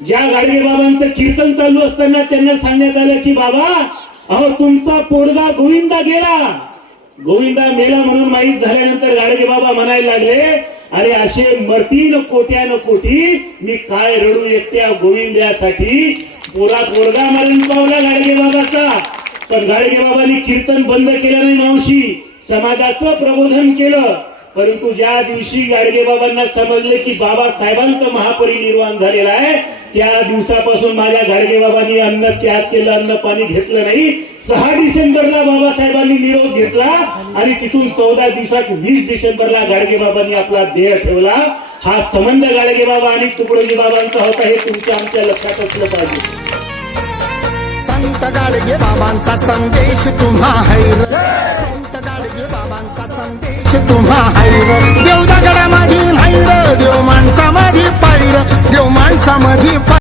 ज्या गाडगे बाबांचं कीर्तन चालू असताना त्यांना सांगण्यात आलं की बाबा अहो तुमचा पोरगा गोविंदा गेला, गोविंदा मेला म्हणून माहीत झाल्यानंतर गाडगे बाबा म्हणायला लागले अरे असे मरतीन कोट्यान कोटी, मी काय रडू एकट्या गोविंद्यासाठी, पोरगा मरण पावला गाडगे बाबाचा. पण गाडगे बाबांनी कीर्तन बंद केलं नाही मावशी, समाजाचं प्रबोधन केलं. परंतु ज्या दिवशी गाडगे बाबांना समजले की बाबासाहेबांचं महापरिनिर्वाण झालेलं आहे, त्या दिवसापासून माझ्या गाडगे बाबांनी अन्न त्याग केलं, अन्न पाणी घेतलं नाही. 6 डिसेंबरला बाबासाहेबांनी निरोप घेतला आणि तिथून 14 दिवसात 20 डिसेंबरला गाडगे बाबांनी आपला देह ठेवला. हा संबंध गाडगे बाबा आणि तुकडोजी बाबांचा होता, हे तुमच्या आमच्या लक्षात असलं पाहिजे. संत गाडगे बाबांचा संदेश तुम्हा हैर, संत गाडगे बाबांचा संदेश तुम्हा हैर. देव दगडामध्ये हैर, देव माणसामध्ये पाहिर, देव माणसामध्ये